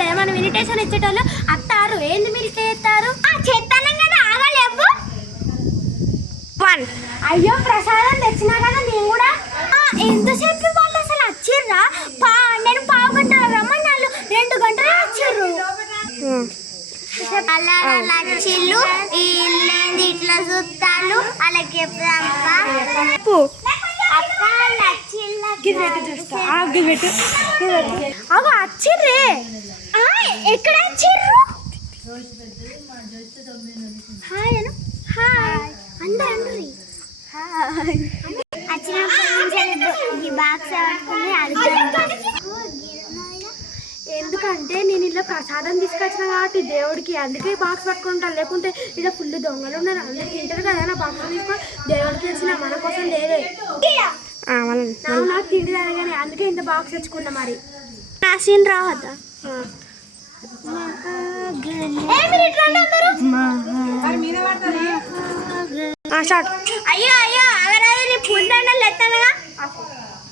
రావాలి, మనం ఇన్విటేషన్ ఇచ్చేటోళ్ళు అత్తారు. ఏంది మీరు చేస్తారు? చేస్తాను కదా, ఆగలేవు. అయ్యో ప్రసాదం తెచ్చినా కదా నేను కూడా. ఎంతసేపు వాళ్ళు అసలు వచ్చిర్రా? నేను పావు గంటలు రమ్మన్నాళ్ళు, 2 గంటలు వచ్చిర్రు. అలా లచ్చిళ్ళు ఇల్లేంది ఇట్లా చూస్తాను అలాగే వచ్చిర్రే. ఎక్కడ వచ్చిర్రు? హాయ్ అను. హాయ్ అందరూ ఎందుకంటే నేను ఇలా ప్రసాదం తీసుకొచ్చిన కాబట్టి దేవుడికి, అందుకే బాక్స్ పట్టుకుంటాను. లేకుంటే ఇలా ఫుల్ దొంగలు ఉన్నారు, అందరు తింటారు కదా. నా బాక్స్ తీసుకొని దేవుడికి వచ్చిన మన కోసం లేదే. నాకు తిండి కానీ అందుకే ఇంత బాక్స్ తెచ్చుకున్నా. మరి నా సీన్ రావద్దా? అయ్యో అయ్యో అగరాదు, నీ పుల్లండలు ఎత్తానుగా.